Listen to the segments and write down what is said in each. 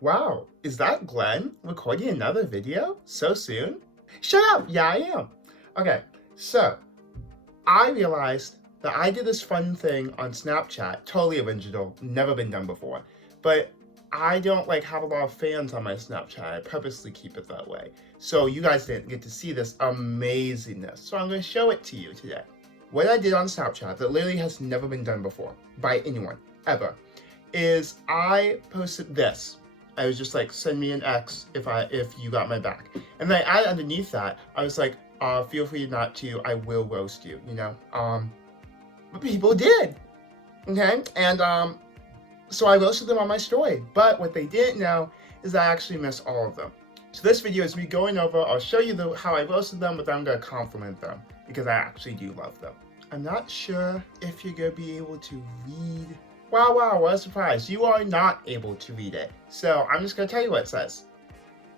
Wow, is that Glenn recording another video so soon? Shut up! Yeah, I am. Okay, so I realized that I did this fun thing on Snapchat, totally original, never been done before. But I don't like have a lot of fans on my Snapchat. I purposely keep it that way. So you guys didn't get to see this amazingness. So I'm going to show it to you today. What I did on Snapchat that literally has never been done before by anyone, ever, is I posted this. I was just like, send me an X if you got my back. And then I underneath that, I was like, feel free not to, I will roast you, you know? But people did. Okay? And so I roasted them on my story. But what they didn't know is I actually missed all of them. So this video is me going over, I'll show you how I roasted them, but then I'm gonna compliment them because I actually do love them. I'm not sure if you're gonna be able to read. Wow, what a surprise. You are not able to read it. So I'm just gonna tell you what it says.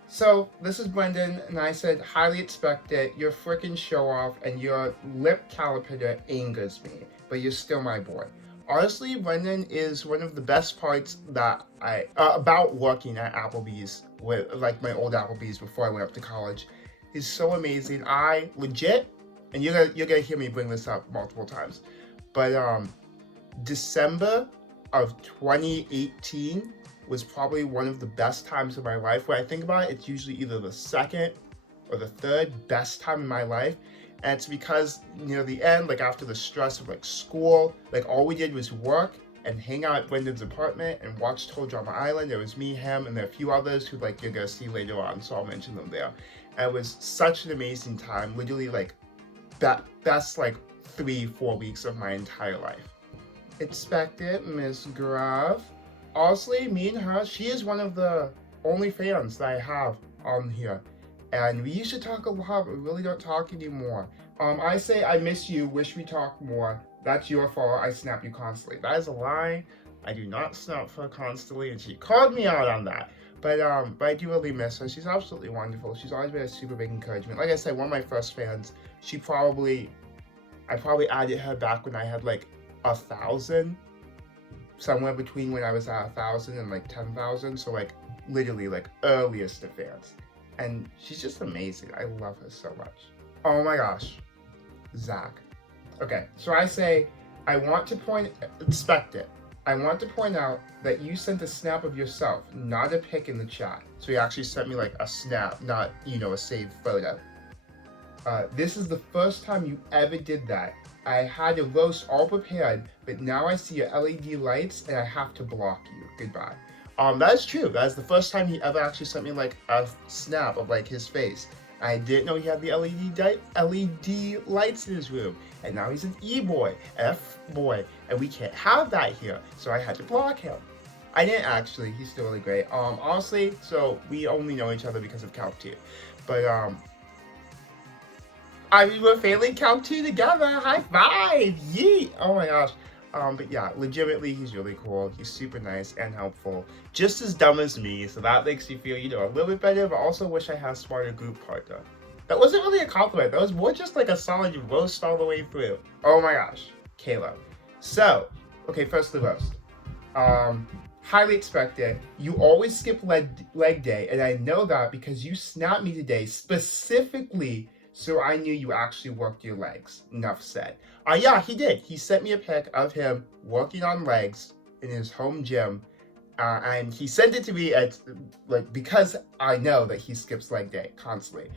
So this is Brendan, and I said, highly expect it. You're freaking show off, and your lip caliper angers me, but you're still my boy. Honestly, Brendan is one of the best parts that about working at Applebee's, with like my old Applebee's before I went up to college. He's so amazing. I legit, and you're gonna hear me bring this up multiple times, but December of 2018 was probably one of the best times of my life. When I think about it, it's usually either the second or the third best time in my life. And it's because near the end, like after the stress of like school, like all we did was work and hang out at Brendan's apartment and watch Total Drama Island. There was me, him, and there are a few others who like you're gonna see later on, so I'll mention them there. And it was such an amazing time, literally like best like 3-4 weeks of my entire life. Expect it, Miss Graf. Honestly, me and her, she is one of the only fans that I have on here. And we used to talk a lot, but we really don't talk anymore. I say I miss you, wish we talked more. That's your fault, I snap you constantly. That is a lie. I do not snap her constantly, and she called me out on that. But I do really miss her. She's absolutely wonderful. She's always been a super big encouragement. Like I said, one of my first fans, I probably added her back when I had like 1,000, somewhere between when I was at 1,000 and like 10,000. So like literally like earliest of fans. And she's just amazing. I love her so much. Oh my gosh, Zach. Okay, so I say, expect it. I want to point out that you sent a snap of yourself, not a pic in the chat. So he actually sent me like a snap, not, a saved photo. This is the first time you ever did that. I had a roast all prepared, but now I see your LED lights and I have to block you. Goodbye. That is true. That is the first time he ever actually sent me like a snap of like his face. I didn't know he had the LED lights in his room, and now he's an E-boy, F-boy, and we can't have that here, so I had to block him. I didn't actually. He's still really great. Honestly, so we only know each other because of Calc 2, but we're failing Calc 2 together. High five! Yeet! Oh my gosh. But yeah, legitimately, he's really cool. He's super nice and helpful. Just as dumb as me, so that makes me feel, a little bit better, but also wish I had a smarter group partner. That wasn't really a compliment. That was more just like a solid roast all the way through. Oh my gosh. Caleb. So, okay, first the roast. Highly expected. You always skip leg day, and I know that because you snapped me today specifically, so I knew you actually worked your legs. Enough said. Yeah, he did. He sent me a pic of him working on legs in his home gym. And he sent it to me because I know that he skips leg day constantly.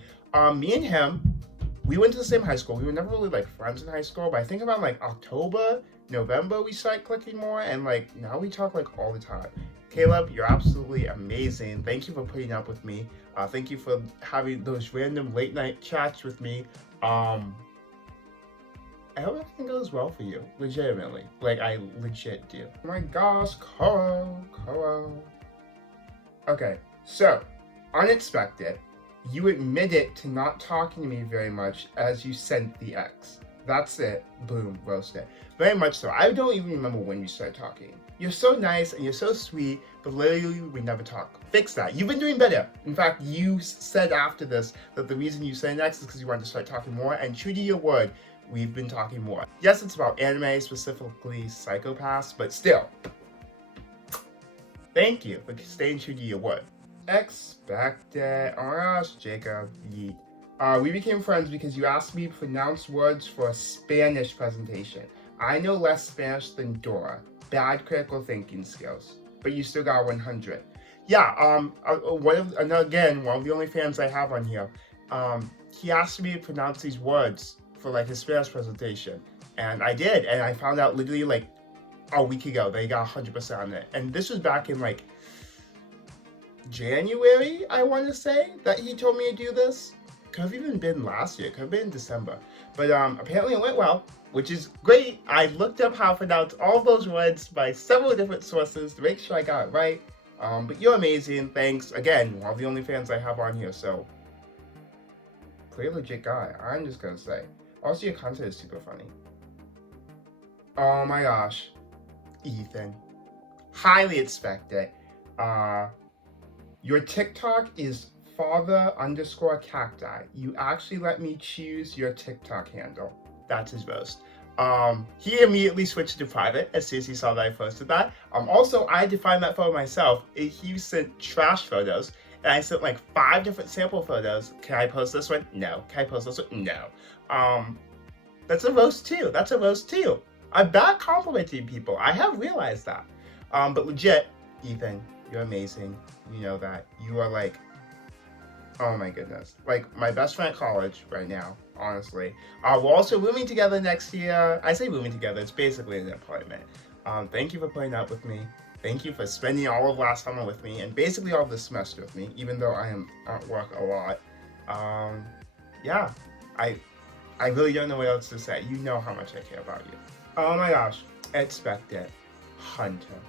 Me and him, we went to the same high school. We were never really like friends in high school, but I think about like October, November, we started clicking more, and like now we talk like all the time. Caleb, you're absolutely amazing. Thank you for putting up with me. Thank you for having those random late night chats with me. I hope everything goes well for you, legitimately. Like, I legit do. Oh my gosh, Coro. Okay, so, unexpected. You admitted to not talking to me very much as you sent the X. That's it. Boom, roasted. Very much so. I don't even remember when you started talking. You're so nice and you're so sweet, but literally we never talk. Fix that. You've been doing better. In fact, you said after this that the reason you sent X is because you wanted to start talking more, and true to your word, we've been talking more. Yes, it's about anime, specifically Psycho-Pass, but still. Thank you for staying true to your word. Expected. Oh my gosh, Jacob. Yeet. We became friends because you asked me to pronounce words for a Spanish presentation. I know less Spanish than Dora. Bad critical thinking skills. But you still got 100. Yeah, and again, one of the only fans I have on here, he asked me to pronounce these words for like his Spanish presentation. And I did, and I found out literally like a week ago they got 100% on it. And this was back in like January, I want to say, that he told me to do this. Could have even been last year, could have been in December. But apparently it went well, which is great. I looked up how to pronounce all those words by several different sources to make sure I got it right. But you're amazing. Thanks. Again, one of the only fans I have on here, so pretty legit guy, I'm just gonna say. Also, your content is super funny. Oh my gosh. Ethan. Highly expected. Your TikTok is father_cacti. You actually let me choose your TikTok handle. That's his roast. He immediately switched to private as soon as he saw that I posted that. Also, I defined that photo myself. He sent trash photos, and I sent like 5 different sample photos. Can I post this one? No. Can I post this one? No. That's a roast too. That's a roast too. I'm bad complimenting people. I have realized that. But legit, Ethan, you're amazing. You know that. You are like, oh my goodness, like my best friend at college right now, honestly. We're also rooming together next year. I say rooming together, it's basically an apartment. Thank you for putting up with me. Thank you for spending all of last summer with me and basically all of this semester with me, even though I am at work a lot. Yeah, I really don't know what else to say. You know how much I care about you. Oh my gosh, expect it. Hunter.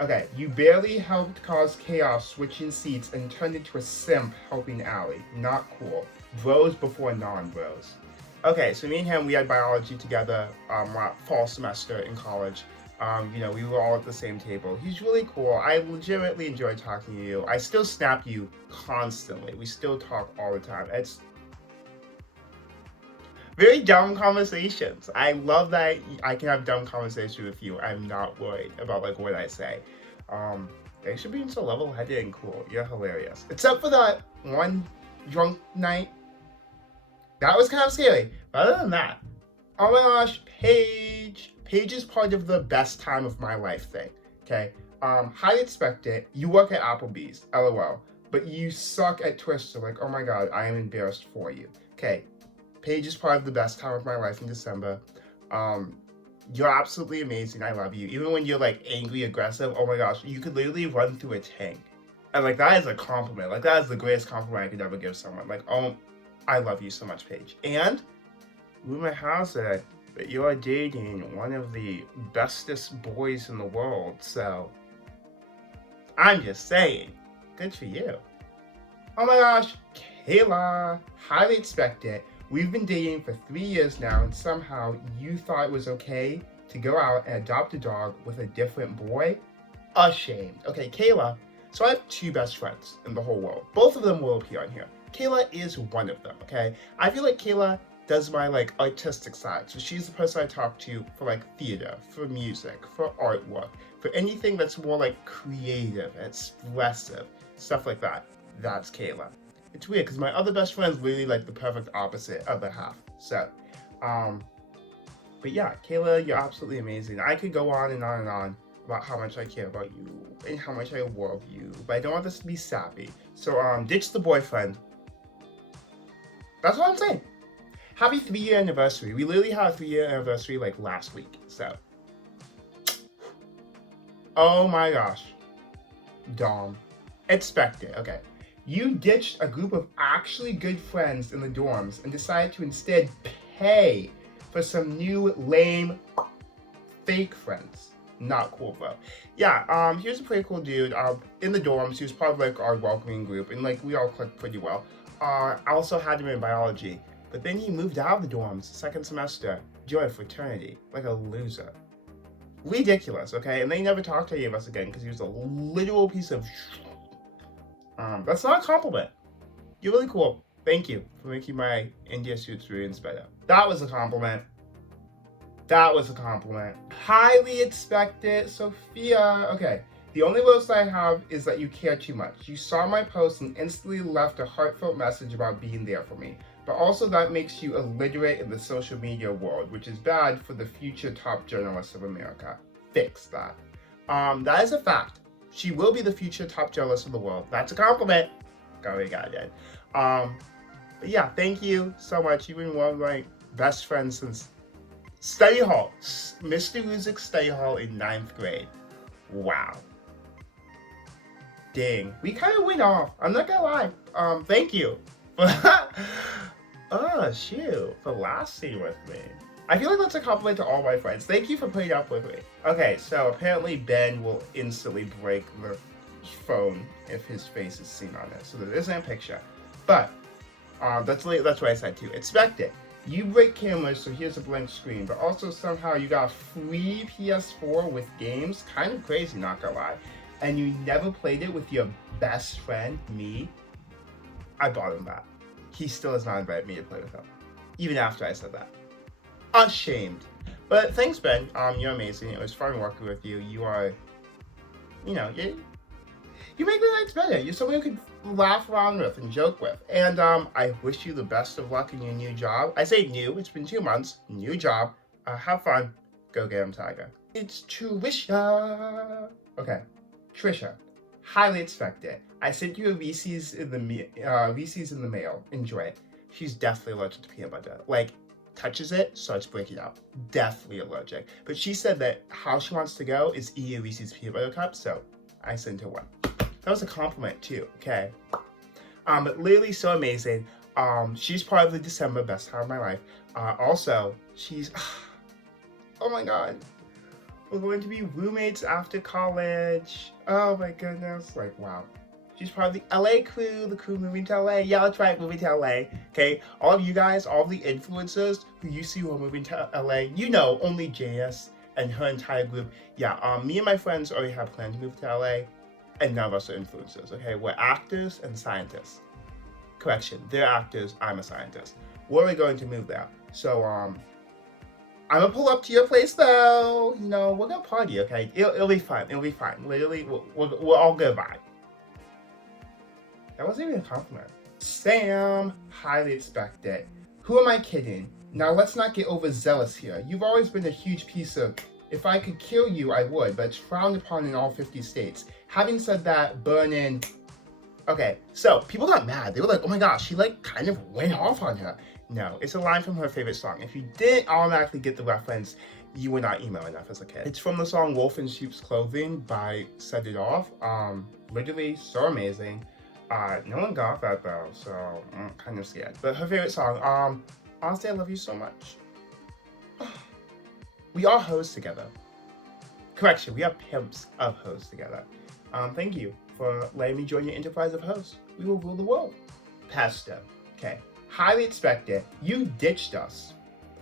Okay, you barely helped cause chaos switching seats and turned into a simp helping Allie. Not cool. Bros before non-bros. Okay, so me and him, we had biology together fall semester in college. We were all at the same table. He's really cool. I legitimately enjoy talking to you. I still snap you constantly. We still talk all the time. It's very dumb conversations. I love that I can have dumb conversations with you. I'm not worried about like what I say. They should be so level-headed and cool. You're hilarious. Except for that one drunk night. That was kind of scary. But other than that, oh my gosh, Paige. Paige is part of the best time of my life thing. Okay. Highly expected. You work at Applebee's, LOL. But you suck at Twister. Like, oh my god, I am embarrassed for you. Okay. Paige is part of the best time of my life in December. You're absolutely amazing. I love you. Even when you're like angry, aggressive, oh my gosh, you could literally run through a tank. And like that is a compliment. Like that is the greatest compliment I could ever give someone. Like, oh, I love you so much, Paige. And rumor has it that you are dating one of the bestest boys in the world. So I'm just saying, good for you. Oh my gosh, Kayla, highly expected. We've been dating for 3 years now, and somehow you thought it was okay to go out and adopt a dog with a different boy? Ashamed. Okay, Kayla. So I have 2 best friends in the whole world. Both of them will appear on here. Kayla is one of them, okay? I feel like Kayla does my like artistic side. So she's the person I talk to for like theater, for music, for artwork, for anything that's more like creative, expressive, stuff like that. That's Kayla. It's weird because my other best friend is really like the perfect opposite of the half. So, but yeah, Kayla, you're absolutely amazing. I could go on and on and on about how much I care about you and how much I love you, but I don't want this to be sappy. So, ditch the boyfriend. That's what I'm saying. Happy 3-year anniversary. We literally had a 3-year anniversary like last week. So, oh my gosh, Dom, expect it. Okay. You ditched a group of actually good friends in the dorms and decided to instead pay for some new lame fake friends. Not cool, bro. Yeah, he was a pretty cool dude. In the dorms, he was part of like our welcoming group, and like we all clicked pretty well. I also had him in biology, but then he moved out of the dorms second semester, joined fraternity, like a loser. Ridiculous, okay? And they never talked to any of us again because he was a literal piece of that's not a compliment. You're really cool. Thank you for making my India suit experience better. That was a compliment. That was a compliment. Highly expected, Sophia. Okay, The only roast I have is that you care too much. You saw my post and instantly left a heartfelt message about being there for me. But also that makes you illiterate in the social media world, which is bad for the future top journalists of America. Fix that. That is a fact. She will be the future top journalist of the world. That's a compliment. Got it. But yeah, thank you so much. You've been one of my best friends since study hall. Mr. Music study hall in 9th grade. Wow. Dang. We kind of went off. I'm not gonna lie. Thank you. Oh, shoot. For lasting with me. I feel like that's a compliment to all my friends. Thank you for putting up with me. Okay, so apparently Ben will instantly break the phone if his face is seen on it. So there isn't a picture. But that's what I said too. Expect it. You break cameras, so here's a blank screen. But also somehow you got a free PS4 with games. Kind of crazy, not gonna lie. And you never played it with your best friend, me. I bought him that. He still has not invited me to play with him, even after I said that. Ashamed. But thanks, Ben. You're amazing. It was fun working with you. You are, you make the nights better. You're someone who can laugh around with and joke with. And I wish you the best of luck in your new job. I say new. It's been 2 months. New job. Have fun. Go get him, Tiger. It's Trisha. Okay, Trisha. Highly expected. I sent you a Reese's in the mail. Enjoy it. She's definitely allergic to peanut butter. Like, touches it, starts breaking up. Definitely allergic. But she said that how she wants to go is eat a Reese's peanut butter cup, so I sent her one. That was a compliment too, okay? But literally so amazing. She's part of the December best time of my life. Also, she's, oh my God. We're going to be roommates after college. Oh my goodness, like wow. She's part of the LA crew, the crew moving to LA. Yeah, that's right, moving to LA. Okay, all of you guys, all of the influencers who you see who are moving to LA, you know, only JS and her entire group. Yeah, me and my friends already have plans to move to LA, and none of us are influencers, okay? We're actors and scientists. Correction, they're actors, I'm a scientist. We're already going to move there. So, I'm gonna pull up to your place though. You know, we're gonna party, okay? It'll be fun, Literally, we're all gonna vibe. That wasn't even a compliment. Sam, highly expected. Who am I kidding? Now let's not get overzealous here. You've always been a huge piece of, if I could kill you, I would, but it's frowned upon in all 50 states. Having said that, burn in. Okay, so people got mad. They were like, oh my gosh, she like kind of went off on her. No, it's a line from her favorite song. If you didn't automatically get the reference, you were not emo enough as a kid. It's from the song Wolf in Sheep's Clothing by Set It Off. Literally so amazing. No one got that though, so I'm kind of scared. But her favorite song, honestly, I love you so much. We are hoes together. Correction, we are pimps of hoes together. Thank you for letting me join your enterprise of hoes. We will rule the world. Pesto. Okay. Highly expected. You ditched us.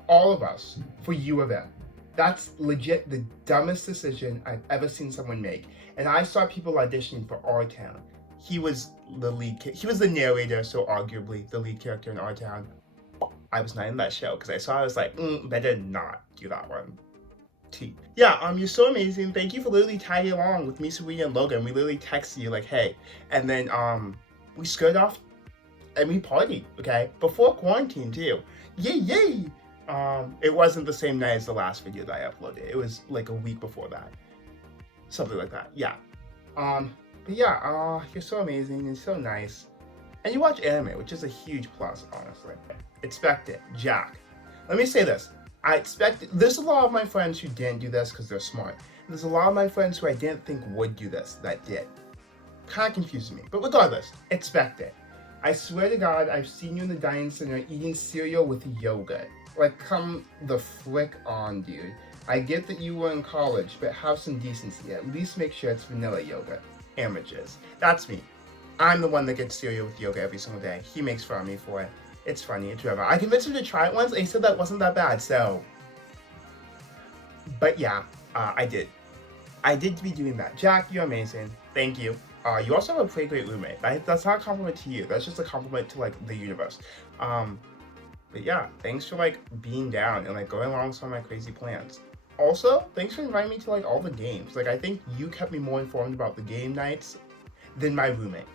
All of us. For U of M. That's legit the dumbest decision I've ever seen someone make. And I saw people auditioning for Our Town. He was the lead. He was the narrator, so arguably the lead character in Our Town. I was not in that show because I saw. I was like, better not do that one. T. Yeah. You're so amazing. Thank you for literally tagging along with me, Serena, and Logan. We literally texted you like, hey, and then we skirted off and we partied. Okay, before quarantine too. Yay! It wasn't the same night as the last video that I uploaded. It was like a week before that, something like that. Yeah. But yeah, you're so amazing and so nice. And you watch anime, which is a huge plus, honestly. Expect it. Jack. Let me say this. There's a lot of my friends who didn't do this because they're smart. There's a lot of my friends who I didn't think would do this that did. Kind of confusing me. But regardless, expect it. I swear to God, I've seen you in the dining center eating cereal with yogurt. Like, come the frick on, dude. I get that you were in college, but have some decency. At least make sure it's vanilla yogurt. Amateurs. That's me. I'm the one that gets cereal with yogurt every single day. He makes fun of me for it. It's funny. It's whatever. I convinced him to try it once, and he said that wasn't that bad, so. But yeah, I did. I did be doing that. Jack, you're amazing. Thank you. You also have a pretty great roommate. That's not a compliment to you. That's just a compliment to, like, the universe. But yeah, thanks for, like, being down and, like, going along with some of my crazy plans. Also, thanks for inviting me to like all the games. Like I think you kept me more informed about the game nights than my roommate.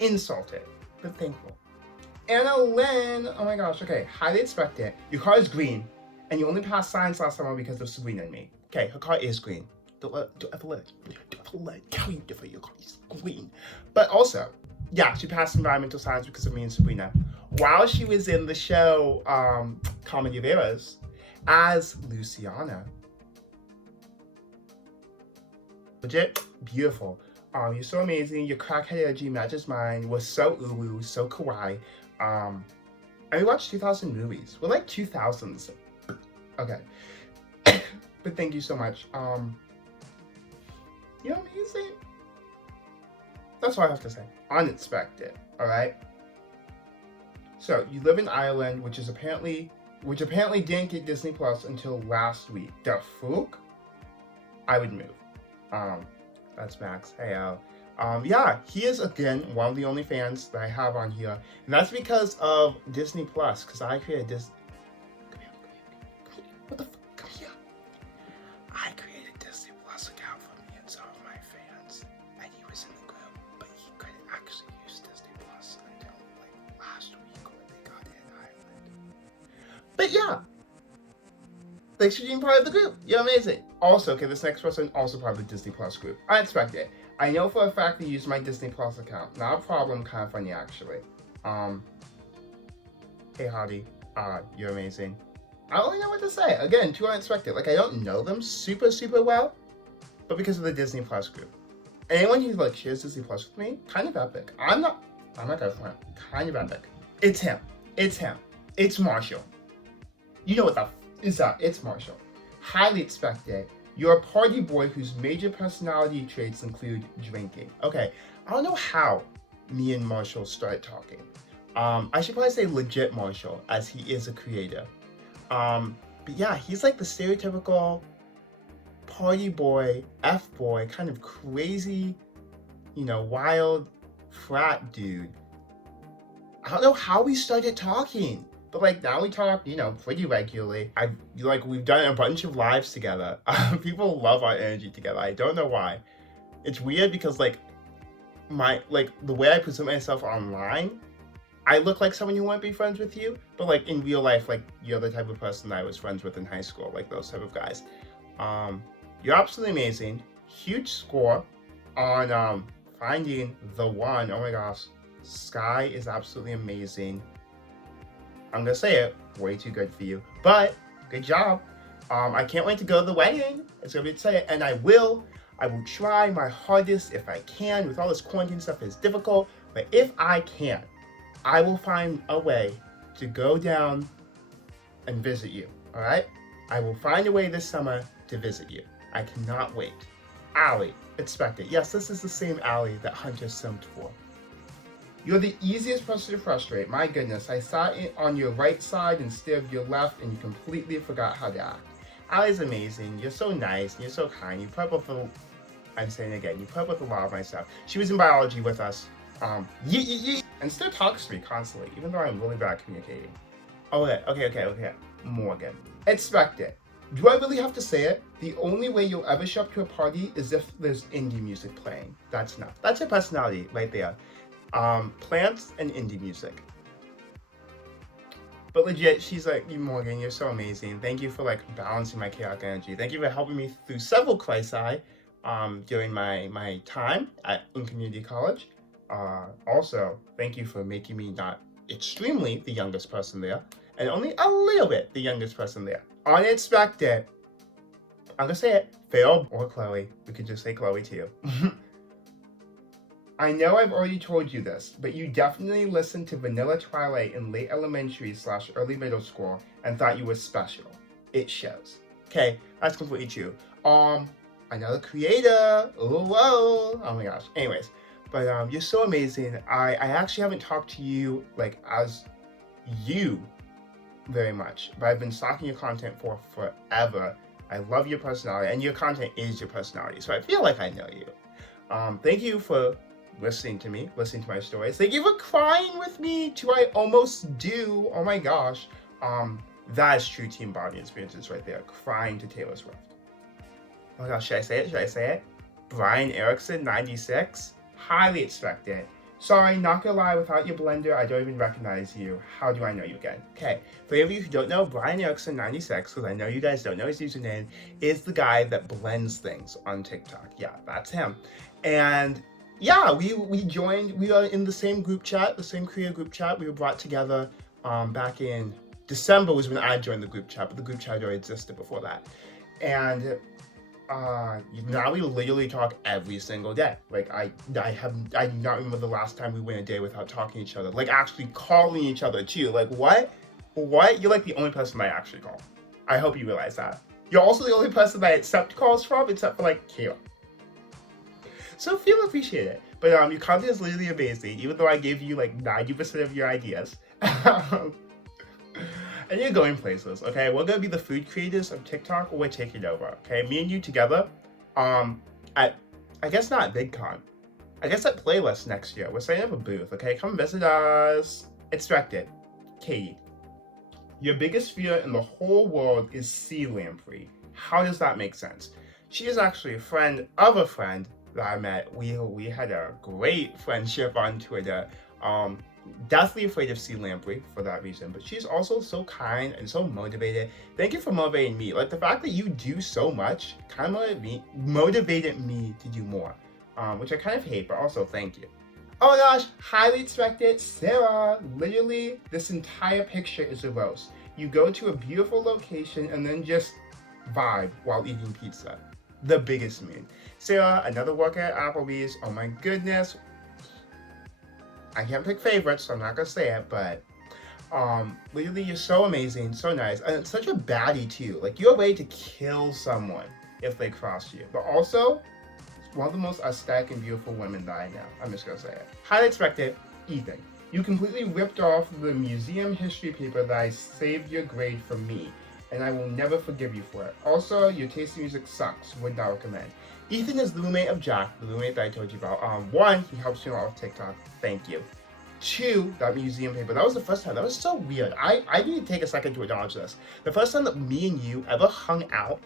Insulted, but thankful. Anna Lynn, oh my gosh, okay, highly expectant. Your car is green, and you only passed science last summer because of Sabrina and me. Okay, her car is green. Don't ever let it tell you different. Your car is green. But also, yeah, she passed environmental science because of me and Sabrina. While she was in the show Comedy of Errors as Luciana. Legit beautiful. You're so amazing. Your crackhead energy matches mine. Was so uwu, so kawaii. And we watched 2000 movies. We're like 2000s. Okay. But thank you so much. You're amazing. That's all I have to say. Unexpected. Alright? So, you live in Ireland, which apparently didn't get Disney Plus until last week. The fuck? I would move. That's Max. Hey, yeah, he is again one of the only fans that I have on here, and that's because of Disney Plus. Because I created this. Come here. What the fuck? Come here. I created Disney Plus account for me and some of my fans, and he was in the group, but he couldn't actually use Disney Plus until like last week when they got it in Ireland. But yeah. Thanks for being part of the group. You're amazing. Also, okay, this next person also part of the Disney Plus group. Unexpected. I know for a fact they used my Disney Plus account. Not a problem, kind of funny actually. Hey Hottie, you're amazing. I don't really know what to say. Again, too unexpected. Like I don't know them super well, but because of the Disney Plus group. Anyone who like shares Disney Plus with me, kind of epic. I'm not gonna front. Kind of epic. It's him. It's Marshall. You know what the is that? It's Marshall. Highly expected. You're a party boy whose major personality traits include drinking. Okay, I don't know how me and Marshall started talking. I should probably say legit Marshall, as he is a creator. But yeah, he's like the stereotypical party boy, F-boy, kind of crazy, wild frat dude. I don't know how we started talking. But like now we talk, pretty regularly. We've done a bunch of lives together. People love our energy together. I don't know why. It's weird because the way I present myself online, I look like someone who won't be friends with you. But like in real life, like you're the type of person I was friends with in high school, like those type of guys. You're absolutely amazing. Huge score on finding the one. Oh my gosh, Sky is absolutely amazing. I'm gonna say it, way too good for you, but good job. I can't wait to go to the wedding. It's gonna be exciting, and I will try my hardest if I can. With all this quarantine stuff, it's difficult, but if I can, I will find a way to go down and visit you. All right? I will find a way this summer to visit you. I cannot wait. Allie, expect it. Yes, this is the same Allie that Hunter simped for. You're the easiest person to frustrate. My goodness, I sat on your right side instead of your left, and you completely forgot how to act. Allie's amazing. You're so nice. And you're so kind. You put up with I'm saying it again. You put up with a lot of my stuff. She was in biology with us. And still talks to me constantly, even though I'm really bad at communicating. Okay. Morgan. Expect it. Do I really have to say it? The only way you'll ever show up to a party is if there's indie music playing. That's enough. That's your personality right there. Plants and indie music. But legit, she's like, Morgan, you're so amazing. Thank you for balancing my chaotic energy. Thank you for helping me through several crises during my time in community college. Also, thank you for making me not extremely the youngest person there, and only a little bit the youngest person there. Unexpected. I'm gonna say it. Phil or Chloe. We could just say Chloe too. I know I've already told you this, but you definitely listened to Vanilla Twilight in late elementary/early middle school and thought you were special. It shows. Okay, that's completely true. Another creator. Oh my gosh. Anyways, but you're so amazing. I actually haven't talked to you as you very much, but I've been stalking your content for forever. I love your personality, and your content is your personality, so I feel like I know you. Thank you for listening to me, listening to my stories. Thank you for crying with me to I Almost Do. Oh my gosh. That is true team bonding experiences right there. Crying to Taylor Swift. Oh my gosh, should I say it? Should I say it? Brian Erickson, 96. Highly expected. Sorry, not gonna lie, without your blender, I don't even recognize you. How do I know you again? Okay, for any of you who don't know, Brian Erickson, 96, because I know you guys don't know his username, is the guy that blends things on TikTok. Yeah, that's him. And yeah, we joined, we are in the same group chat, the same Korea group chat. We were brought together back in December was when I joined the group chat, but the group chat already existed before that. And now we literally talk every single day. Like I do not remember the last time we went a day without talking to each other. Like actually calling each other too. Like what? You're like the only person I actually call. I hope you realize that. You're also the only person that I accept calls from, except for like Kayla. So feel appreciated. But your content is literally amazing, even though I gave you like 90% of your ideas. And you're going places, okay? We're gonna be the food creators of TikTok. We're taking over, okay? Me and you together, at, I guess not VidCon. I guess at Playlist next year. We're setting up a booth, okay? Come visit us. Expect it. Katie, your biggest fear in the whole world is sea lamprey. How does that make sense? She is actually a friend of a friend that I met. We had a great friendship on Twitter. Deathly afraid of sea lamprey for that reason, but she's also so kind and so motivated. Thank you for motivating me. Like the fact that you do so much kind of motivated me to do more, which I kind of hate, but also thank you. Oh my gosh, highly expected, Sarah. Literally, this entire picture is a roast. You go to a beautiful location and then just vibe while eating pizza. The biggest mood. Sarah, another worker at Applebee's. Oh my goodness. I can't pick favorites, so I'm not gonna say it, but literally you're so amazing, so nice, and it's such a baddie too. Like you're ready to kill someone if they cross you, but also one of the most aesthetic and beautiful women that I know. I'm just gonna say it. Highly expected, Ethan. You completely ripped off the museum history paper that I saved your grade for me, and I will never forgive you for it. Also, your taste in music sucks. Would not recommend. Ethan is the roommate of Jack, the roommate that I told you about. One, he helps me a lot with TikTok. Thank you. Two, that museum paper. That was the first time. That was so weird. I need to take a second to acknowledge this. The first time that me and you ever hung out,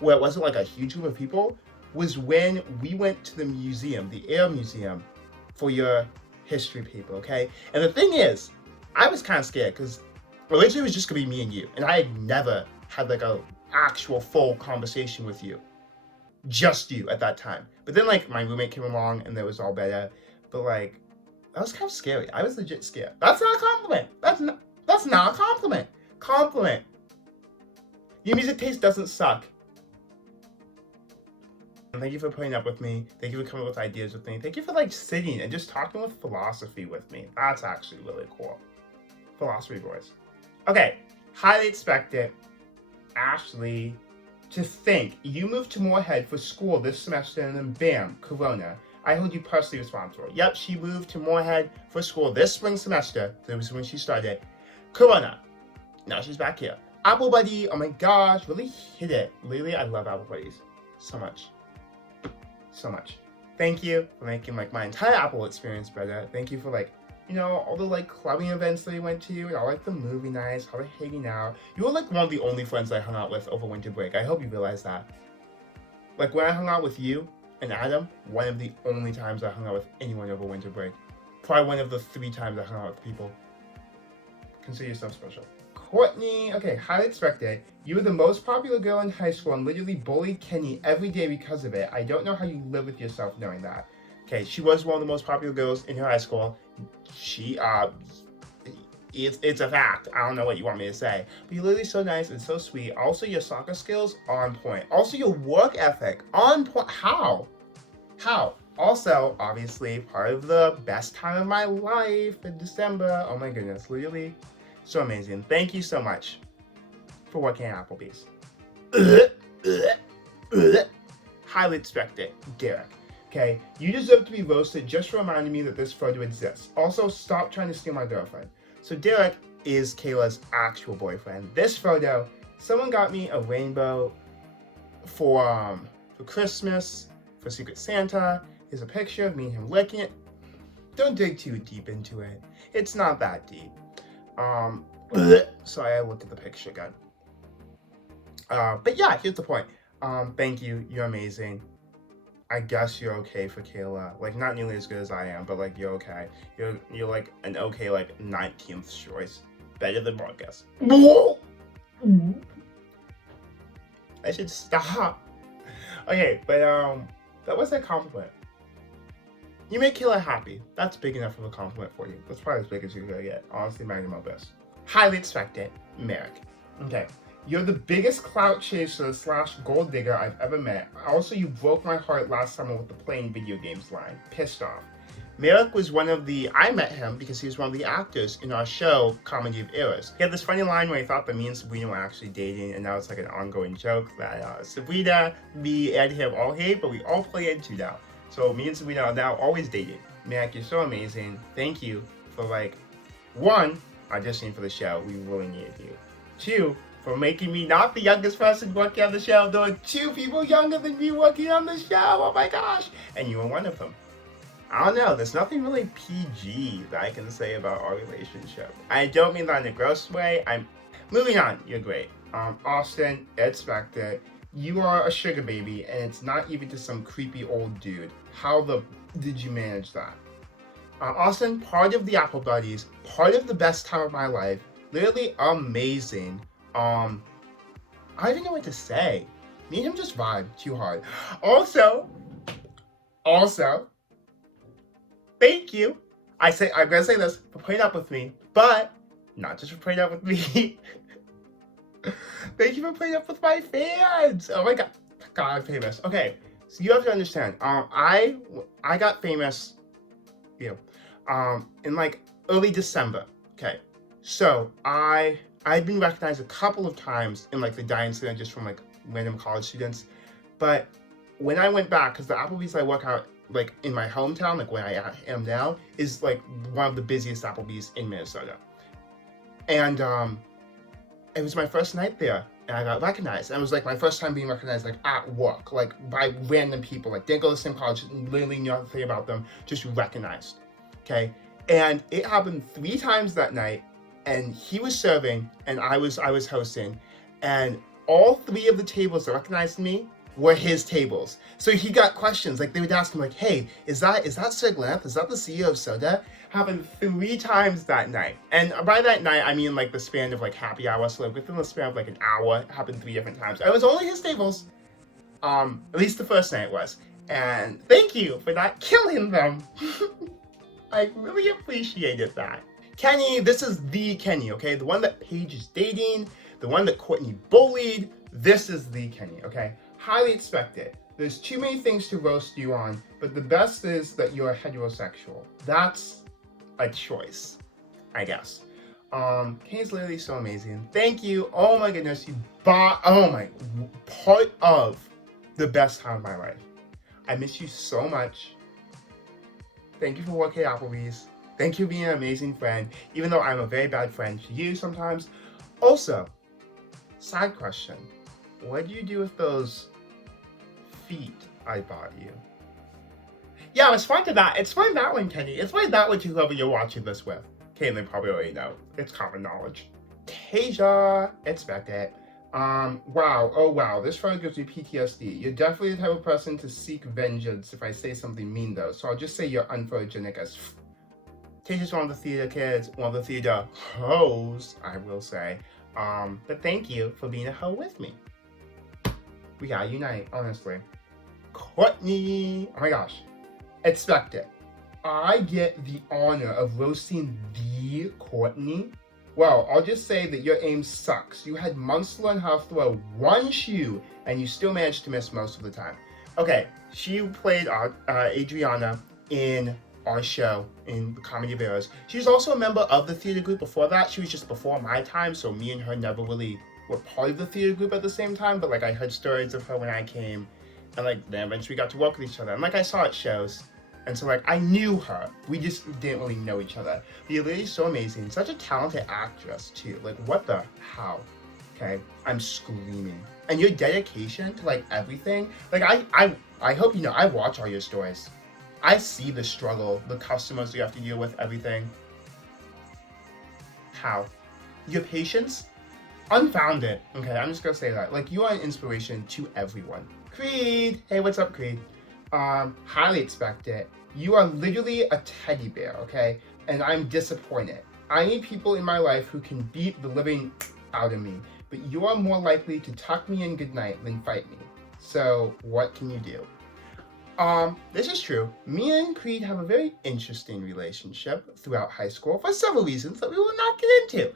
where it wasn't like a huge group of people, was when we went to the museum, the Air Museum, for your history paper, okay? And the thing is, I was kind of scared because originally it was just gonna be me and you, and I had never had like a actual full conversation with you. Just you at that time. But then like my roommate came along and that was all better. But like that was kind of scary. I was legit scared. That's not a compliment. That's not a compliment. Compliment. Your music taste doesn't suck. And thank you for putting up with me. Thank you for coming up with ideas with me. Thank you for like sitting and just talking with philosophy with me. That's actually really cool. Philosophy boys. Okay, highly expected. Ashley, to think you moved to Moorhead for school this semester and then bam, Corona. I hold you personally responsible. Yep, she moved to Moorhead for school this spring semester. That was when she started. Corona. Now she's back here. Apple Buddy, oh my gosh, really hit it. Literally, I love Apple Buddies. So much. So much. Thank you for making like my entire Apple experience better. Thank you for like, you know, all the like clubbing events that we went to, and all like the movie nights, all the hanging out. You were like one of the only friends I hung out with over winter break. I hope you realize that. Like when I hung out with you and Adam, one of the only times I hung out with anyone over winter break. Probably one of the 3 times I hung out with people. Consider yourself special. Courtney, okay, highly expected. You were the most popular girl in high school and literally bullied Kenny every day because of it. I don't know how you live with yourself knowing that. Okay, she was one of the most popular girls in her high school. She, it's a fact. I don't know what you want me to say. But you're literally so nice and so sweet. Also, your soccer skills, on point. Also, your work ethic, on point. How? How? Also, obviously, part of the best time of my life in December. Oh my goodness, literally so amazing. Thank you so much for working at Applebee's. Highly expected, Derek. Okay, you deserve to be roasted just for reminding me that this photo exists. Also, stop trying to steal my girlfriend. So Derek is Kayla's actual boyfriend. This photo, someone got me a rainbow for Christmas, for Secret Santa. Here's a picture of me and him licking it. Don't dig too deep into it. It's not that deep. Sorry, I looked at the picture again. But yeah, here's the point. Thank you. You're amazing. I guess you're okay for Kayla. Like, not nearly as good as I am, but like, you're okay. You're like an okay, like 19th choice. Better than Marcus. I should stop. Okay, but that was a compliment. You make Kayla happy. That's big enough of a compliment for you. That's probably as big as you're gonna get. Honestly, magnum opus. Highly expected, Merrick. Okay. You're the biggest clout chaser / gold digger I've ever met. Also, you broke my heart last summer with the playing video games line. Pissed off. Merrick was I met him because he was one of the actors in our show, Comedy of Errors. He had this funny line where he thought that me and Sabrina were actually dating, and now it's like an ongoing joke that Sabrina, me, and him all hate, but we all play into now. So me and Sabrina are now always dating. Merrick, you're so amazing. Thank you for, like, 1, auditioning for the show. We really needed you. 2, for making me not the youngest person working on the show. There were 2 people younger than me working on the show. Oh my gosh. And you were one of them. I don't know. There's nothing really PG that I can say about our relationship. I don't mean that in a gross way. I'm moving on. You're great. Austin, expected. You are a sugar baby, and it's not even to some creepy old dude. How did you manage that? Austin, part of the Apple Buddies, part of the best time of my life. Literally amazing. I don't even know what to say. Me and him just vibe too hard. Also, thank you. I'm gonna say this for putting up with me, but not just for putting up with me. Thank you for putting up with my fans. Oh my god, I'm famous. Okay, so you have to understand. I got famous, in like early December. Okay, so I'd been recognized a couple of times in like the Dining Center just from like random college students, but when I went back, because the Applebee's I work out like in my hometown, like where I am now, is like one of the busiest Applebee's in Minnesota, and it was my first night there, and I got recognized. And it was like my first time being recognized like at work, like by random people, like didn't go to the same college, literally knew nothing about them, just recognized. Okay, and it happened 3 times that night, and he was serving, and I was hosting, and all 3 of the tables that recognized me were his tables. So he got questions, like they would ask him like, hey, is that Sir Glenn? Is that the CEO of Soda? Happened 3 times that night. And by that night, I mean like the span of like happy hour, so like within the span of like an hour, it happened 3 different times. It was only his tables. At least the first night was. And thank you for not killing them. I really appreciated that. Kenny, this is the Kenny, okay? The one that Paige is dating, the one that Courtney bullied. This is the Kenny, okay? Highly expected. There's too many things to roast you on, but the best is that you're heterosexual. That's a choice, I guess. Kenny's literally so amazing. Thank you. Oh my goodness, part of the best time of my life. I miss you so much. Thank you for working at Applebee's. Thank you for being an amazing friend, even though I'm a very bad friend to you sometimes. Also, side question. What do you do with those feet I bought you? Yeah, explain that. Explain that one, Kenny. Explain that one to whoever you're watching this with. Okay, they probably already know. It's common knowledge. Tasia, expect it. Wow, oh wow, this photo gives me PTSD. You're definitely the type of person to seek vengeance if I say something mean though, so I'll just say you're unphotogenic as Tasia's one of the theater kids, one of the theater hoes, I will say. But thank you for being a hoe with me. We gotta unite, honestly. Courtney, oh my gosh, expect it. I get the honor of roasting the Courtney. Well, I'll just say that your aim sucks. You had months to learn how to throw 1 shoe, and you still managed to miss most of the time. Okay, she played Adriana in our show, in the Comedy of Errors. She was also a member of the theater group before that. She was just before my time, so me and her never really were part of the theater group at the same time, but like I heard stories of her when I came, and like then eventually we got to work with each other, and like I saw at shows. And so, like, I knew her. We just didn't really know each other. But you're literally so amazing. Such a talented actress, too. Like, what the how? Okay? I'm screaming. And your dedication to, like, everything. Like, I hope you know, I watch all your stories. I see the struggle, the customers you have to deal with, everything. How? Your patience, unfounded. Okay, I'm just gonna say that. Like, you are an inspiration to everyone. Creed, hey, what's up, Creed? Highly expected. You are literally a teddy bear, okay? And I'm disappointed. I need people in my life who can beat the living out of me, but you are more likely to tuck me in goodnight than fight me. So what can you do? This is true. Me and Creed have a very interesting relationship throughout high school for several reasons that we will not get into.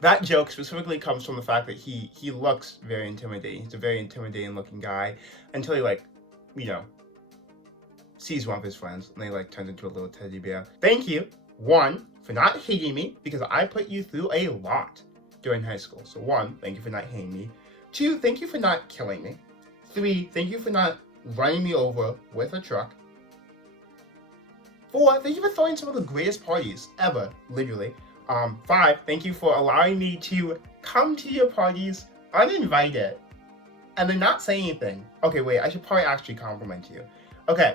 That joke specifically comes from the fact that he looks very intimidating. He's a very intimidating looking guy until he, like, you know, sees one of his friends and they, like, turns into a little teddy bear. Thank you, one, for not hating me, because I put you through a lot during high school. So one, thank you for not hating me. Two, thank you for not killing me. Three, thank you for not running me over with a truck. Four, thank you for throwing some of the greatest parties ever, literally. Five, thank you for allowing me to come to your parties uninvited and then not say anything. Okay, wait, I should probably actually compliment you. Okay,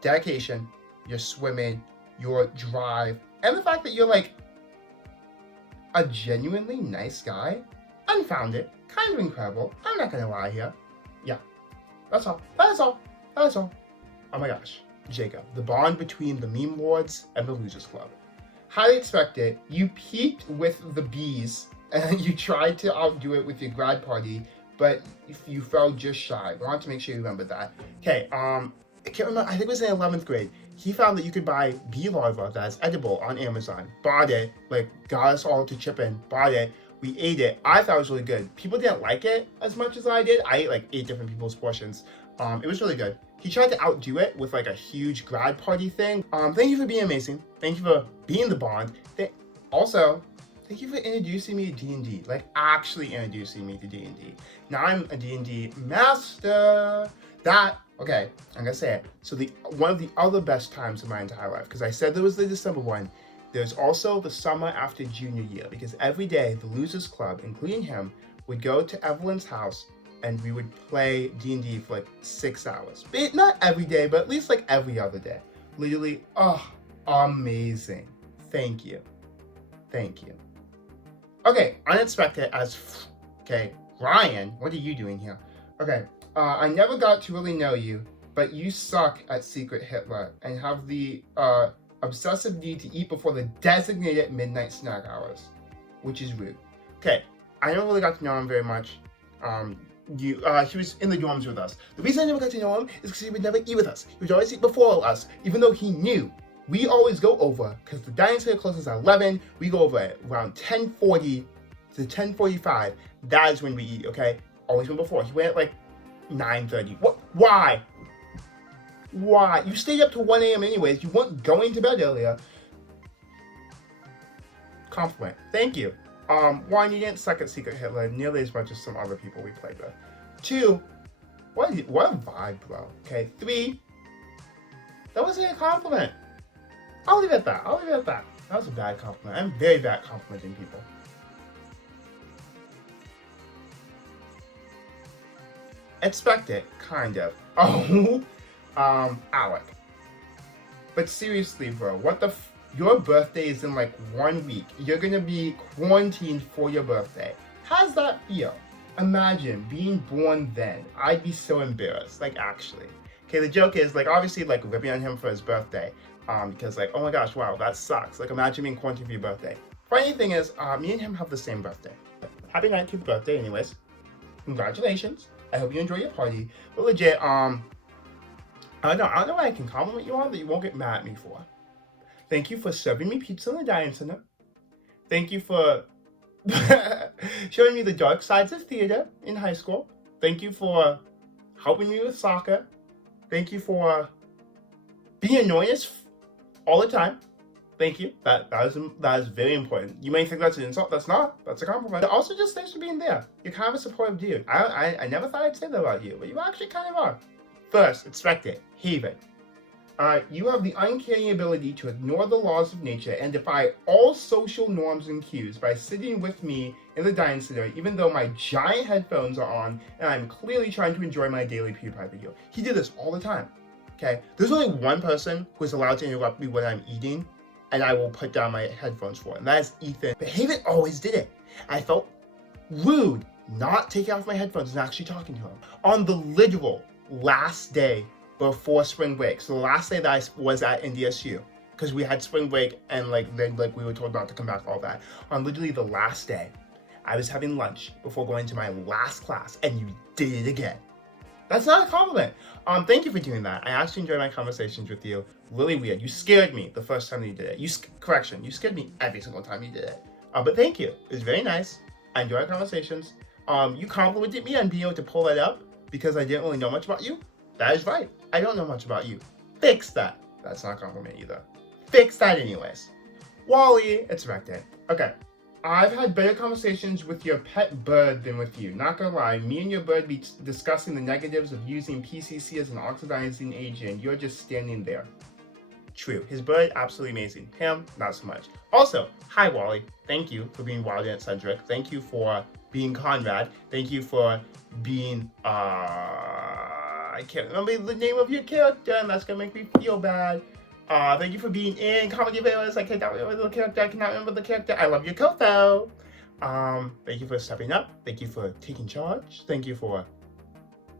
dedication, your swimming, your drive, and the fact that you're like a genuinely nice guy, unfounded, kind of incredible. I'm not gonna lie here. Yeah, that's all. That's all. That's all. Oh my gosh, Jacob, the bond between the meme lords and the Losers Club. Highly expected. You peaked with the bees and you tried to outdo it with your grad party, but if you fell just shy. I want to make sure you remember that. Okay, I can't remember, I think it was in 11th grade. He found that you could buy bee larvae that's edible on Amazon. Bought it, like, got us all to chip in, bought it. We ate it. I thought it was really good. People didn't like it as much as I did. I ate like 8 different people's portions. It was really good. He tried to outdo it with like a huge grad party thing. Thank you for being amazing. Thank you for being the bond. Also, thank you for introducing me to D&D. Like, actually introducing me to D&D. Now I'm a D&D master. Okay, I'm gonna say it. So one of the other best times of my entire life, because I said there was the December one, there's also the summer after junior year, because every day the Losers Club, including him, would go to Evelyn's house and we would play D&D for like 6 hours. Not every day, but at least like every other day. Literally, amazing. Thank you. Thank you. Okay, unexpected okay, Ryan, what are you doing here? Okay, I never got to really know you, but you suck at Secret Hitler and have the obsessive need to eat before the designated midnight snack hours, which is rude. Okay, I never really got to know him very much. He was in the dorms with us. The reason I never got to know him is because he would never eat with us. He would always eat before us, even though he knew. We always go over, because the dining center closes at 11, we go over at around 10:40 to 10:45. That is when we eat, okay? Always went before. He went at like 9:30. What? Why? Why? You stayed up to 1 a.m. anyways. You weren't going to bed earlier. Compliment. Thank you. One, you didn't suck at Secret Hitler nearly as much as some other people we played with. Two, what a vibe, bro. Okay. Three, that wasn't a compliment. I'll leave it at that. That was a bad compliment. I'm very bad at complimenting people. Expect it, kind of. Oh, Alec. But seriously, bro, what the your birthday is in like 1 week. You're gonna be quarantined for your birthday. How's that feel? Imagine being born then. I'd be so embarrassed, like, actually. Okay, the joke is, like, obviously, like, ripping on him for his birthday. Because, like, oh my gosh, wow, that sucks. Like, imagine being quarantined for your birthday. Funny thing is, me and him have the same birthday. Happy 19th birthday, anyways. Congratulations. I hope you enjoy your party. But legit, I don't know what I can compliment you on that you won't get mad at me for. Thank you for serving me pizza in the dining center. Thank you for showing me the dark sides of theater in high school. Thank you for helping me with soccer. Thank you for being annoying all the time. Thank you. That is very important. You may think that's an insult. That's not. That's a compliment. Also, just thanks for being there. You're kind of a supportive dude. I never thought I'd say that about you, but you actually kind of are. First, expect it. Haven. You have the uncanny ability to ignore the laws of nature and defy all social norms and cues by sitting with me in the dining center, even though my giant headphones are on and I'm clearly trying to enjoy my daily PewDiePie video. He did this all the time. Okay? There's only one person who is allowed to interrupt me when I'm eating, and I will put down my headphones for. And that is Ethan. But Haven always did it. I felt rude not taking off my headphones and actually talking to him. On the literal last day before spring break, so the last day that I was at NDSU, because we had spring break and then we were told not to come back, all that. On literally the last day, I was having lunch before going to my last class, and you did it again. That's not a compliment. Thank you for doing that. I actually enjoy my conversations with you. Really weird. You scared me the first time you did it. You scared me every single time you did it. But thank you. It was very nice. I enjoy our conversations. You complimented me on being able to pull that up because I didn't really know much about you. That is right. I don't know much about you. Fix that. That's not a compliment either. Fix that anyways. Wally, it's Rected. Okay. I've had better conversations with your pet bird than with you. Not gonna lie, me and your bird be discussing the negatives of using PCC as an oxidizing agent. You're just standing there. True. His bird, absolutely amazing. Him, not so much. Also, hi Wally. Thank you for being wild and eccentric. Thank you for being Conrad. Thank you for being, I can't remember the name of your character, and that's gonna make me feel bad. Thank you for being in Comedy Veilers. I cannot remember the character. I love your Kotho. Thank you for stepping up. Thank you for taking charge. Thank you for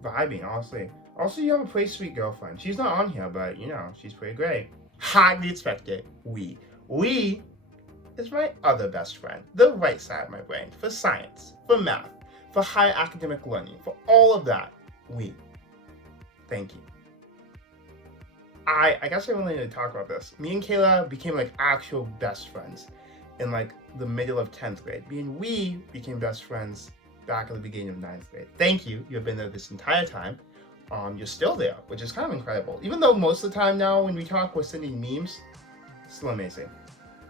vibing, honestly. Also, you have a pretty sweet girlfriend. She's not on here, but, she's pretty great. Highly expected. We is my other best friend. The right side of my brain. For science. For math. For higher academic learning. For all of that. Thank you. I guess I really need to talk about this. Me and Kayla became actual best friends in the middle of 10th grade. Me and we became best friends back at the beginning of 9th grade. Thank you. You've been there this entire time. You're still there, which is kind of incredible. Even though most of the time now when we talk, we're sending memes. Still amazing.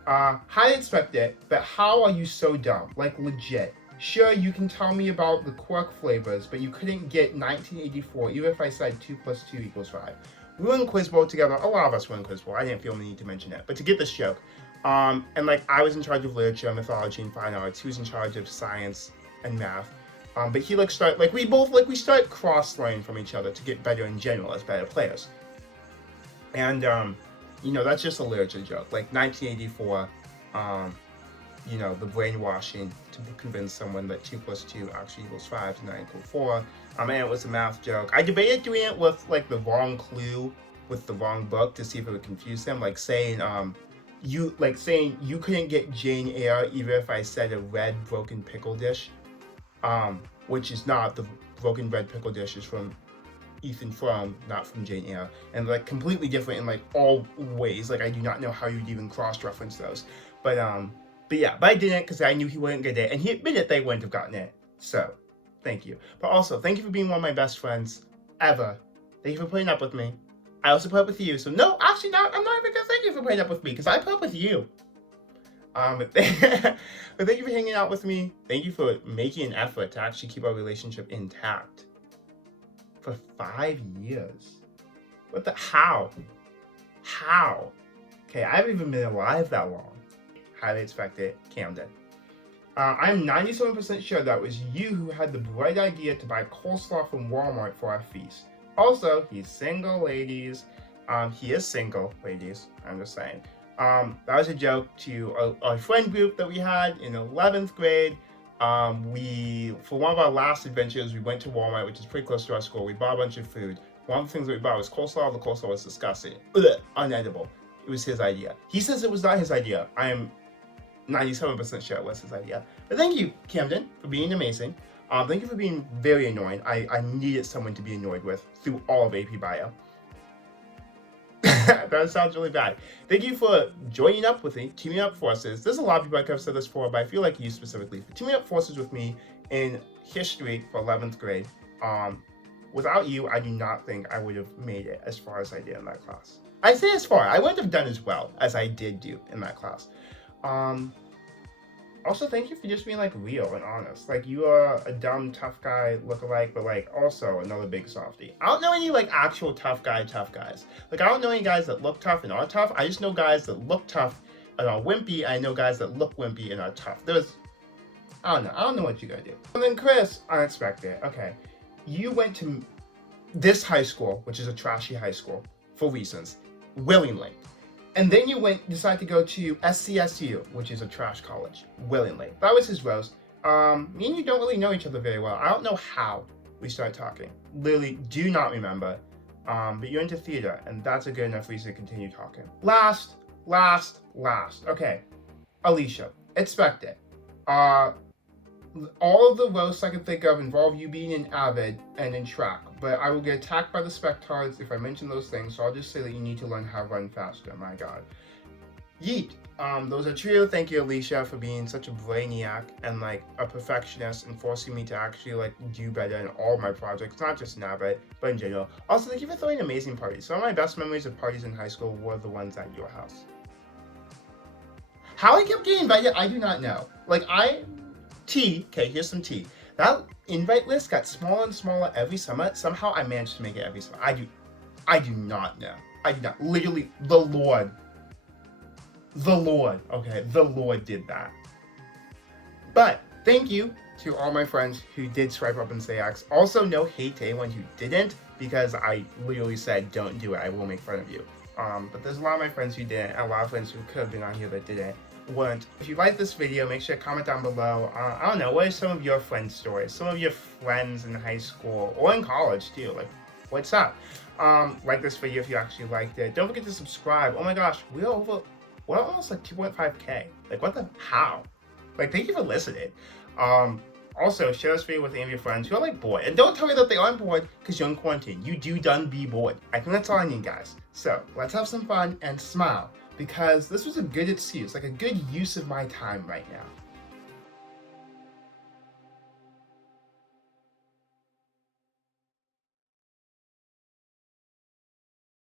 Highly expected, but how are you so dumb? Legit. Sure, you can tell me about the quirk flavors, but you couldn't get 1984 even if I said 2 + 2 = 5. We were in Quiz Bowl together. A lot of us were in Quiz Bowl. I didn't feel the need to mention it. But to get this joke, and I was in charge of literature, mythology, and fine arts. He was in charge of science and math. But he we start cross-learning from each other to get better in general as better players. And that's just a literature joke. 1984, the brainwashing to convince someone that 2 + 2 actually equals 5 and 9 = 4. And it was a math joke. I debated doing it with the wrong clue with the wrong book to see if it would confuse them. Saying you couldn't get Jane Eyre even if I said a red broken pickle dish. Which is not. The broken red pickle dish is from Ethan Frome, not from Jane Eyre. And completely different in all ways. I do not know how you'd even cross-reference those. But I didn't because I knew he wouldn't get it, and he admitted they wouldn't have gotten it. So, thank you. But also, thank you for being one of my best friends ever. Thank you for putting up with me. I also put up with you. So no, actually not. I'm not even gonna thank you for putting up with me because I put up with you. But thank you for hanging out with me. Thank you for making an effort to actually keep our relationship intact for 5 years. How? Okay, I haven't even been alive that long. Highly expected, Camden. I'm 97% sure that it was you who had the bright idea to buy coleslaw from Walmart for our feast. Also, he's single, ladies. He is single, ladies. I'm just saying. That was a joke to a friend group that we had in 11th grade. For one of our last adventures, we went to Walmart, which is pretty close to our school. We bought a bunch of food. One of the things that we bought was coleslaw. The coleslaw was disgusting. Unedible. It was his idea. He says it was not his idea. I am 97% sure it was his idea. But thank you, Camden, for being amazing. Thank you for being very annoying. I needed someone to be annoyed with through all of AP Bio. That sounds really bad. Thank you for joining up with me, teaming up forces. There's a lot of people I could have said this for, but I feel like you specifically for teaming up forces with me in history for 11th grade. Without you, I do not think I would have made it as far as I did in that class. I say as far. I wouldn't have done as well as I did do in that class. Also, thank you for just being real and honest. You are a dumb tough guy lookalike, but also another big softie. I don't know any actual tough guys. I don't know any guys that look tough and are tough. I just know guys that look tough and are wimpy. I know guys that look wimpy and are tough. I don't know what you gotta do. And then Chris, unexpected. Okay, you went to this high school, which is a trashy high school for reasons, willingly. And then you decided to go to SCSU, which is a trash college, willingly. That was his roast. Me and you don't really know each other very well. I don't know how we started talking. Literally do not remember. But you're into theater, and that's a good enough reason to continue talking. Last. Okay, Alicia, expect it. All of the roasts I can think of involve you being in Avid and in track, but I will get attacked by the spectards if I mention those things, so I'll just say that you need to learn how to run faster, my god. Yeet. Those are true. Thank you, Alicia, for being such a brainiac and like a perfectionist and forcing me to actually like do better in all my projects, not just in Avid, but in general. Also, thank you for throwing amazing parties. Some of my best memories of parties in high school were the ones at your house. How I kept getting invited, I do not know. Okay, here's some tea. That invite list got smaller and smaller every summer. Somehow I managed to make it every summer. I do not know. I do not. Literally, the Lord, okay? The Lord did that. But thank you to all my friends who did swipe up and say X. Also, no hate to anyone who didn't, because I literally said, don't do it. I will make fun of you. But there's a lot of my friends who didn't, and a lot of friends who could have been on here that didn't. If you like this video, make sure to comment down below. I don't know, what are some of your friends' stories? Some of your friends in high school or in college too. Like, what's up? Like this video if you actually liked it. Don't forget to subscribe. Oh my gosh, we're almost like 2.5K. Like, what the how? Like, thank you for listening. Also, share this video with any of your friends who are like bored. And don't tell me that they aren't bored because you're in quarantine. You do done be bored. I think that's all I need, guys. So let's have some fun and smile, because this was a good excuse, like a good use of my time right now.